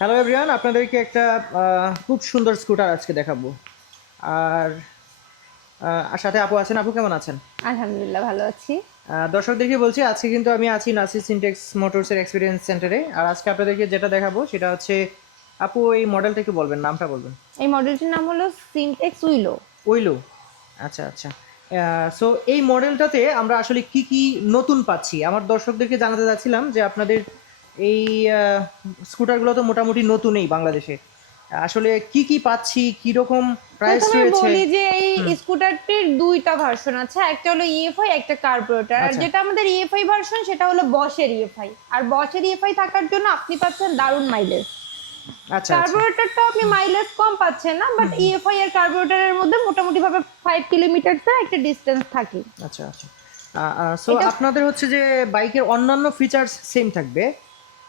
Hello everyone আপনাদেরকে একটা খুব সুন্দর স্কুটার আজকে দেখাবো। আর আর সাথে আপু আছেন। আপু কেমন আছেন? আলহামদুলিল্লাহ ভালো আছি। দর্শকদেরকে বলছি আজকে কিন্তু আমি আছি নাসি সিনটেক্স মোটরসের এক্সপিরিয়েন্স সেন্টারে আর আজকে আপনাদেরকে যেটা দেখাবো সেটা হচ্ছে আপু এই মডেলটা একটু বলবেন নামটা বলবেন। এই মডেলটির নাম হলো সিনটেক্স উইলো উইলো আচ্ছা আচ্ছা। সো এই মডেলটাতে আমরা আসলে কি কি নতুন পাচ্ছি? আমার দর্শকদেরকে জানাতে চাচ্ছিলাম যে আপনাদের এই স্কুটারগুলো তো মোটামুটি নতুনই বাংলাদেশে। আসলে কি কি পাচ্ছি কি রকম প্রাইস রয়েছে? বলি যে এই স্কুটারটির দুইটা ভার্সন আছে একটা হলো ইএফআই একটা কার্বোরেটর আর আচ্ছা। যেটা আমাদের ইএফআই ভার্সন সেটা হলো বসের ইএফআই আর বসের ইএফআই থাকার জন্য আপনি পাচ্ছেন দারুণ মাইলেজ আচ্ছা আচ্ছা। কার্বোরেটরটা আপনি মাইলেজ কম পাচ্ছেন না বাট ইএফআই আর কার্বোরেটরের মধ্যে মোটামুটি ভাবে ফাইভ কিলোমিটার একটা ডিস্টেন্স থাকে। আচ্ছা আচ্ছা। সো আপনাদের হচ্ছে যে বাইকের অন্যান্য ফিচার্স সেম থাকবে।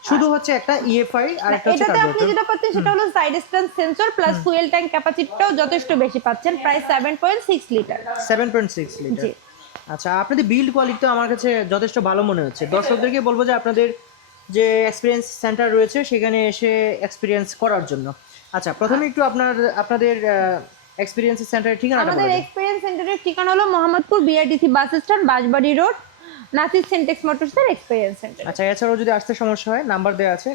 শুধু হচ্ছে একটা ইএফআই আর একটা হচ্ছে এটাতে আপনি যেটা পাচ্ছেন সেটা হলো side stand sensor plus fuel tank ক্যাপাসিটিটাও যথেষ্ট বেশি পাচ্ছেন প্রায় seven point six litre seven point six litre আচ্ছা আপনাদের বিল্ড কোয়ালিটি তো আমার কাছে যথেষ্ট ভালো মনে হচ্ছে। দর্শকদেরকে বলব যে আপনাদের যে এক্সপিরিয়েন্স সেন্টার রয়েছে সেখানে এসে এক্সপিরিয়েন্স করার জন্য। আচ্ছা প্রথমে একটু আপনার আপনাদের এক্সপিরিয়েন্স সেন্টারের ঠিকানা আমাদের এক্সপিরিয়েন্স সেন্টারের ঠিকানা হলো Mohammadpur BRTC bus stand Bashbari road Nasir syntax মোটরসের এক্সপিরিয়েন্স সেন্টার আচ্ছা এছাড়াও যদি আসতে সমস্যা হয় নাম্বার দেওয়া আছে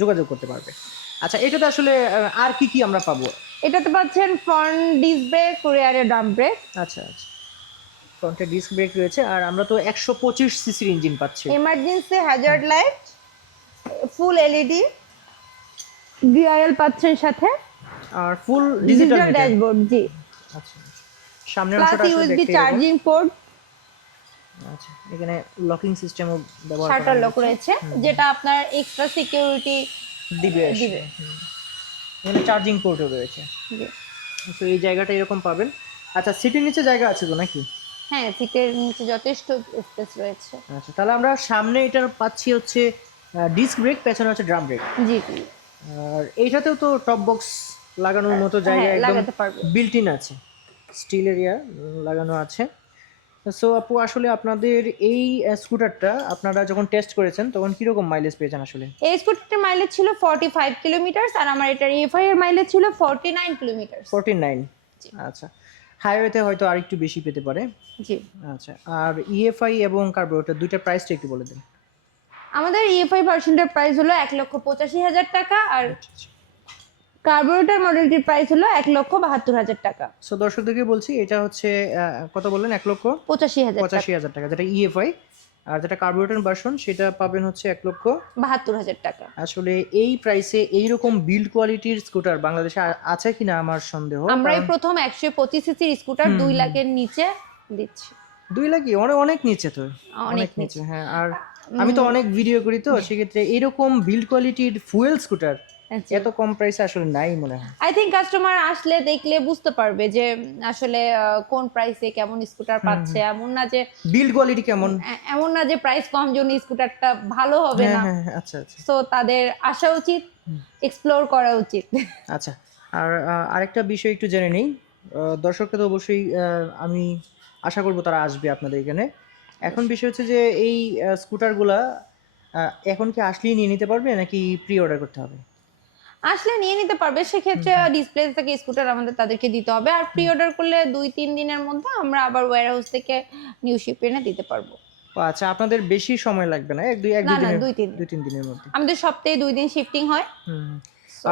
যোগাযোগ করতে পারবে। আচ্ছা এটাতে আসলে আর কি কি আমরা পাবো? এটাতে পাচ্ছেন front disc brake রিয়ারে Dam break আচ্ছা আচ্ছা। ফ্রন্টে ডিস্ক ব্রেক রয়েছে আর আমরা তো একশো পঁচিশ সিসির ইঞ্জিন পাচ্ছি। Emergency hazard light full LED DRL পাচ্ছেন সাথে। আর ফুল ডিজিটাল ড্যাশবোর্ড জি। আচ্ছা আসলে ইউএসবি চার্জিং পোর্ট আচ্ছা এখানে লকিং সিস্টেমও ব্যবহার করা শাটার লক রয়েছে যেটা আপনার এক্সট্রা সিকিউরিটি দিবে দিবে। এখানে চার্জিং পোর্টও রয়েছে। তো এই জায়গাটা এরকম পাবেন। আচ্ছা সিটের নিচে জায়গা আছে তো নাকি? হ্যাঁ সিটের নিচে যথেষ্ট স্পেস রয়েছে। আচ্ছা তাহলে আমরা সামনে এটার পাচ্ছি হচ্ছে ডিস্ক ব্রেক পেছনে হচ্ছে ড্রাম ব্রেক জি জি। আর এইটাতেও তো টপ বক্স লাগানোর মতো জায়গা হ্যাঁ, একদম বিল্ট ইন আছে। স্টিল এরিয়া লাগানো আছে। সো আপু আসলে আপনাদের এই স্কুটারটা আপনারা যখন টেস্ট করেছেন তখন কীরকম মাইলেজ পেয়েছেন আসলে? এই স্কুটারটির মাইলেজ ছিল ফর্টি ফাইভ কিলোমিটার আর আমার এটার ইএফআই এর মাইলেজ ছিল forty nine kilometre forty nine আচ্ছা। হাইওয়েতে হয়তো আর একটু বেশি পেতে পারে। জি। আচ্ছা আর ইএফআই এবং কার্বোরেটর দুইটা প্রাইসটা একটু বলে দিন। আমাদের ইএফআই ভার্সনটার প্রাইস হলো এক লক্ষ পঁচাশি হাজার টাকা আর কার্বোরেটর মডেলটির প্রাইস হলো এক লক্ষ বাহাত্তর হাজার টাকা। সো দর্শকদেরকে বলছি এটা হচ্ছে কত বললেন? এক লক্ষ পঁচাশি হাজার পঁচাশি হাজার টাকা যেটা ইএফআই আর যেটা কার্বোরেটর ভার্সন সেটা পাবেন হচ্ছে এক লক্ষ বাহাত্তর হাজার টাকা। আসলে এই প্রাইসে এইরকম বিল্ড কোয়ালিটির স্কুটার বাংলাদেশে আছে কিনা আমার সন্দেহ? আমরা এই প্রথম একশো পঁচিশ সিসির স্কুটার দুই লাখের নিচে দিচ্ছি। দুই লাখই? অনেক অনেক নিচে তো। অনেক নিচে হ্যাঁ আর আমি তো অনেক ভিডিও করি তো সেক্ষেত্রে এরকম বিল্ড কোয়ালিটির ফুয়েল স্কুটার এত কম প্রাইস আসলে নাই মনে হয়। আই থিঙ্ক কাস্টমার আসলে দেখলে বুঝতে পারবে যে আসলে কোন প্রাইসে কেমন স্কুটার পাচ্ছে। এমন না যে বিল্ড কোয়ালিটি কেমন? এমন না যে প্রাইস কম জন্য স্কুটারটা ভালো হবে হ্যাঁ না। হ্যাঁ হ্যাঁ, আচ্ছা আচ্ছা। সো তাদের আসা উচিত এক্সপ্লোর করা উচিত। আচ্ছা আর আরেকটা বিষয় একটু জেনে নেই। আহ, দর্শকরা তো অবশ্যই আমি আশা করব তারা আসবে আপনাদের এখানে। এখন বিষয় হচ্ছে যে এই স্কুটারগুলা এখন কি আসলেই নিয়ে নিতে পারবে নাকি প্রি অর্ডার করতে হবে? আসলে নিয়ে নিতে পারবে। সেক্ষেত্রে ডিসপ্লে থেকে স্কুটার আমাদের তাদেরকে দিতে হবে। আর প্রি অর্ডার করলে দুই তিন দিনের মধ্যে আমরা আবার ওয়্যার হাউস থেকে নিউ শিপ এনে দিতে পারব। আচ্ছা আপনাদের বেশি সময় লাগবে না? এক দুই এক দুই তিন দুই তিন দিনের মধ্যে। আমাদের সপ্তাহে দুই দিন শিফটিং হয়।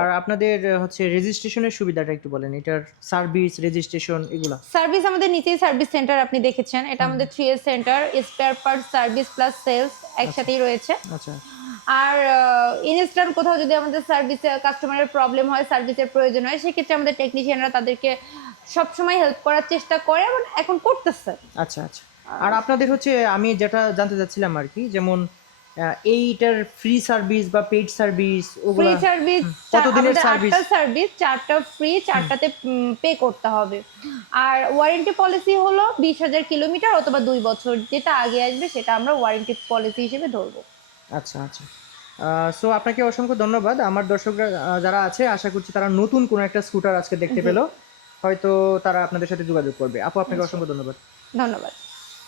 আর আপনাদের হচ্ছে রেজিস্ট্রেশনের সুবিধাটা একটু বলেন। এটার সার্ভিস রেজিস্ট্রেশন এগুলো। সার্ভিস আমাদের নিচেই সার্ভিস সেন্টার আপনি দেখেছেন। এটা আমাদের থ্রি এর centre spare part service plus sales একসাথেই রয়েছে। আচ্ছা। আর ইনস্ট্যান্ট কোথাও যদি আমাদের সার্ভিসে কাস্টমারের প্রবলেম হয় সার্ভিসের প্রয়োজন হয় সেক্ষেত্রে আমাদের টেকনিশিয়ানরা তাদেরকে সবসময় হেল্প করার চেষ্টা করে এবং এখন করতেছে। আচ্ছা আচ্ছা। আর আপনাদের হচ্ছে আমি যেটা জানতে চাচ্ছিলাম আর কি যেমন এইটার ফ্রি সার্ভিস বা পেইড সার্ভিস ফ্রি ওগুলা সার্ভিস কতদিনের service? আটটা সার্ভিস চারটা ফ্রি চারটাতে পে করতে হবে। আর ওয়ারেন্টি পলিসি হলো বিশ হাজার কিলোমিটার অথবা দুই বছর যেটা আগে আসবে সেটা আমরা ওয়ারেন্টি পলিসি হিসেবে ধরবো। আচ্ছা আচ্ছা। সো আপনাকে অসংখ্য ধন্যবাদ। আমার দর্শকরা যারা আছে আশা করছি তারা নতুন কোনো একটা স্কুটার আজকে দেখতে পেল। হয়তো তারা আপনাদের সাথে যোগাযোগ করবে। আপু আপনাকে অসংখ্য ধন্যবাদ। ধন্যবাদ।